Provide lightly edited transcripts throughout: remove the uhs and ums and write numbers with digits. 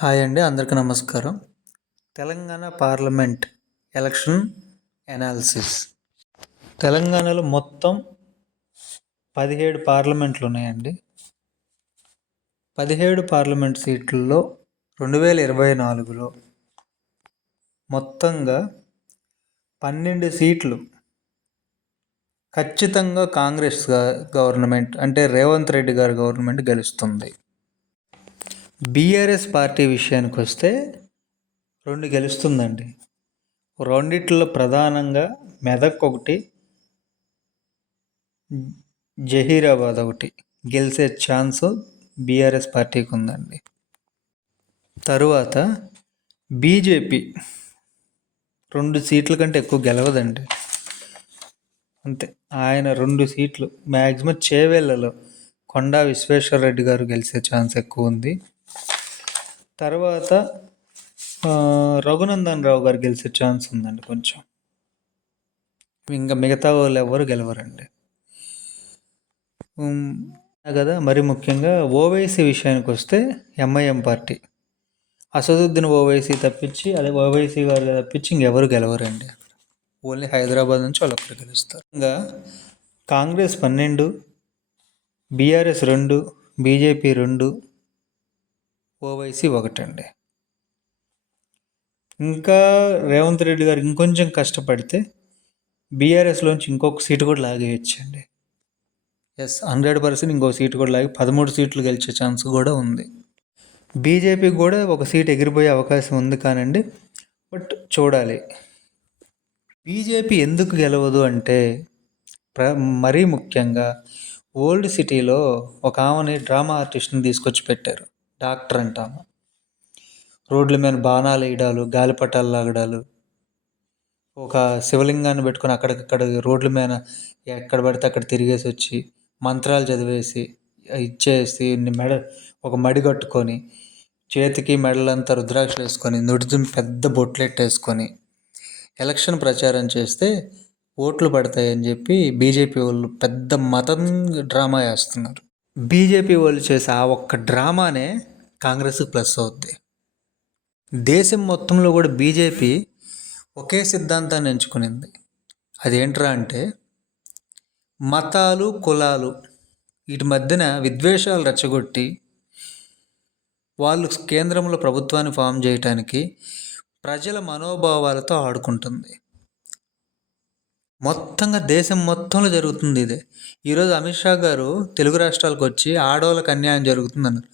Hi అండి, అందరికీ నమస్కారం. Telangana parliament election analysis. తెలంగాణలో మొత్తం 17 పార్లమెంట్లు ఉన్నాయండి. 17 పార్లమెంట్ సీట్లలో 2024లో మొత్తంగా 12 సీట్లు ఖచ్చితంగా కాంగ్రెస్ గవర్నమెంట్ అంటే రేవంత్ రెడ్డి గారి గవర్నమెంట్ గెలుస్తుంది. బీఆర్ఎస్ పార్టీ విషయానికి వస్తే 2 గెలుస్తుందండి. రెండిట్లో ప్రధానంగా మెదక్ ఒకటి, జహీరాబాద్ ఒకటి గెలిచే ఛాన్స్ బీఆర్ఎస్ పార్టీకి ఉందండి. తరువాత బీజేపీ 2 సీట్ల కంటే ఎక్కువ గెలవదండి, అంతే. ఆయన 2 సీట్లు మ్యాక్సిమం చేవెళ్ళలో కొండా విశ్వేశ్వరరెడ్డి గారు గెలిచే ఛాన్స్ ఎక్కువ ఉంది. తర్వాత రఘునందన్ రావు గారు గెలిచే ఛాన్స్ ఉందండి కొంచెం. ఇంకా మిగతా వాళ్ళు ఎవరు గెలవరండి కదా. మరి ముఖ్యంగా ఓవైసీ విషయానికి వస్తే ఎంఐఎం పార్టీ అసదుద్దీన్ ఓవైసీ తప్పించి, అదే ఓవైసీ గారు తప్పించి ఇంకెవరు గెలవరండి. ఓన్లీ హైదరాబాద్ నుంచి వాళ్ళు ఒక్కరు గెలుస్తారు. ఇంకా కాంగ్రెస్ 12, బీఆర్ఎస్ 2, బీజేపీ 2, ఓవైసీ 1 అండి. ఇంకా రేవంత్ రెడ్డి గారు ఇంకొంచెం కష్టపడితే బీఆర్ఎస్లోంచి ఇంకొక సీటు కూడా లాగేయచ్చండి. 100% ఇంకో సీటు కూడా లాగి 13 సీట్లు గెలిచే ఛాన్స్ కూడా ఉంది. బీజేపీకి కూడా ఒక సీట్ ఎగిరిపోయే అవకాశం ఉంది కానండి, బట్ చూడాలి. బీజేపీ ఎందుకు గెలవదు అంటే మరీ ముఖ్యంగా ఓల్డ్ సిటీలో ఒక ఆమెని డ్రామా ఆర్టిస్ట్ని తీసుకొచ్చి పెట్టారు. డాక్టర్ అంటాము. రోడ్ల మీద బాణాలు వేయడాలు, గాలిపటాలు లాగడాలు, ఒక శివలింగాన్ని పెట్టుకొని అక్కడికక్కడ రోడ్ల మీద ఎక్కడ పడితే అక్కడ తిరిగేసి వచ్చి మంత్రాలు చదివేసి ఇచ్చేసి ఒక మడి కట్టుకొని చేతికి మెడలంతా రుద్రాక్షలు వేసుకొని నుడిది పెద్ద బొట్లెట్ వేసుకొని ఎలక్షన్ ప్రచారం చేస్తే ఓట్లు పడతాయని చెప్పి బీజేపీ వాళ్ళు పెద్ద మతం డ్రామా వేస్తున్నారు. బీజేపీ వాళ్ళు చేసే ఆ ఒక్క డ్రామానే కాంగ్రెస్కి ప్లస్ అవుద్ది. దేశం మొత్తంలో కూడా బీజేపీ ఒకే సిద్ధాంతాన్ని ఎంచుకునింది. అదేంట్రా అంటే మతాలు, కులాలు వీటి మధ్యన విద్వేషాలు రెచ్చగొట్టి వాళ్ళు కేంద్రంలో ప్రభుత్వాన్ని ఫామ్ చేయడానికి ప్రజల మనోభావాలతో ఆడుకుంటుంది. మొత్తంగా దేశం మొత్తంలో జరుగుతుంది ఇదే. ఈరోజు అమిత్ షా గారు తెలుగు రాష్ట్రాలకు వచ్చి ఆడవాళ్ళకి అన్యాయం జరుగుతుందన్నారు.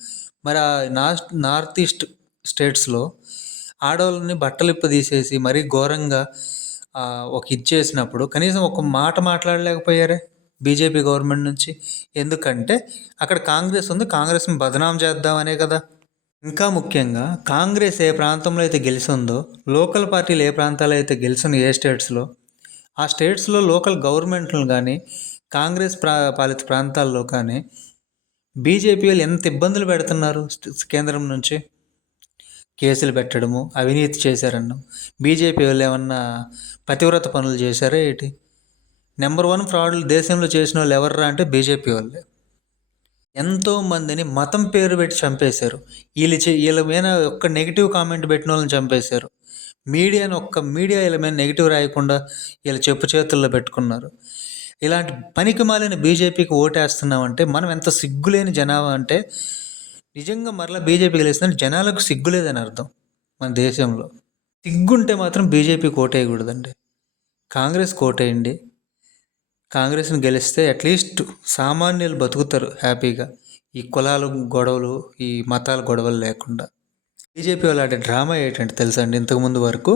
మరి ఆ నార్త్ ఈస్ట్ స్టేట్స్లో ఆడవాళ్ళని బట్టలిప్ప తీసేసి మరీ ఘోరంగా ఒక ఇచ్చేసినప్పుడు కనీసం ఒక మాట మాట్లాడలేకపోయారే బీజేపీ గవర్నమెంట్ నుంచి. ఎందుకంటే అక్కడ కాంగ్రెస్ ఉంది, కాంగ్రెస్ని బదనాం చేద్దామనే కదా. ఇంకా ముఖ్యంగా కాంగ్రెస్ ఏ ప్రాంతంలో అయితే గెలిచిందో, లోకల్ పార్టీలు ఏ ప్రాంతాలు అయితే గెలిచిందో ఏ స్టేట్స్లో, ఆ స్టేట్స్లో లోకల్ గవర్నమెంట్లు కానీ కాంగ్రెస్ పాలిత ప్రాంతాల్లో కానీ బీజేపీ వాళ్ళు ఎంత ఇబ్బందులు పెడుతున్నారు. కేంద్రం నుంచి కేసులు పెట్టడము, అవినీతి చేశారన్నాం. బీజేపీ వాళ్ళు ఏమన్నా పతివ్రత పనులు చేశారా ఏంటి? నెంబర్ 1 ఫ్రాడ్లు దేశంలో చేసిన వాళ్ళు ఎవర్రా అంటే బీజేపీ వాళ్ళే. ఎంతోమందిని మతం పేరు పెట్టి చంపేశారు. వీళ్ళ మీద ఒక్క నెగిటివ్ కామెంట్ పెట్టిన వాళ్ళని చంపేశారు. మీడియా వీళ్ళ మీద నెగిటివ్ రాయకుండా వీళ్ళ చెప్పు చేతుల్లో పెట్టుకున్నారు. ఇలాంటి పనికి మాలిన బీజేపీకి ఓటేస్తున్నామంటే మనం ఎంత సిగ్గులేని జనాభా అంటే, నిజంగా మరలా బీజేపీ గెలిస్తుందంటే జనాలకు సిగ్గులేదని అర్థం. మన దేశంలో సిగ్గుంటే మాత్రం బీజేపీకి ఓటేయకూడదండి. కాంగ్రెస్కి ఓటేయండి. కాంగ్రెస్ని గెలిస్తే అట్లీస్ట్ సామాన్యులు బతుకుతారు హ్యాపీగా, ఈ కులాల గొడవలు, ఈ మతాల గొడవలు లేకుండా. బీజేపీ వాళ్ళు ఆడే డ్రామా ఏంటంటే తెలుసా అండి, ఇంతకుముందు వరకు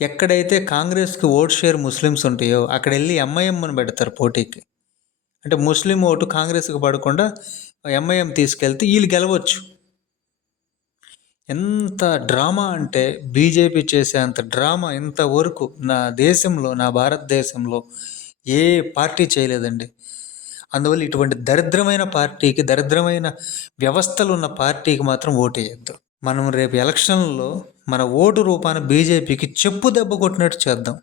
ఎక్కడైతే కాంగ్రెస్కి ఓట్ షేర్ ముస్లిమ్స్ ఉంటాయో అక్కడ వెళ్ళి ఎంఐఎంని పెడతారు పోటీకి. అంటే ముస్లిం ఓటు కాంగ్రెస్కి పడకుండా ఎంఐఎం తీసుకెళ్తే వీళ్ళు గెలవచ్చు. ఎంత డ్రామా అంటే బీజేపీ చేసే అంత డ్రామా ఇంతవరకు నా దేశంలో, నా భారతదేశంలో ఏ పార్టీ చేయలేదండి. అందువల్ల ఇటువంటి దరిద్రమైన పార్టీకి, దరిద్రమైన వ్యవస్థలు ఉన్న పార్టీకి మాత్రం ఓటేయద్దు. మనం రేపు ఎలక్షన్లో మన ఓటు రూపాన బీజేపీకి చెప్పు దెబ్బ కొట్టినట్టు చేద్దాం.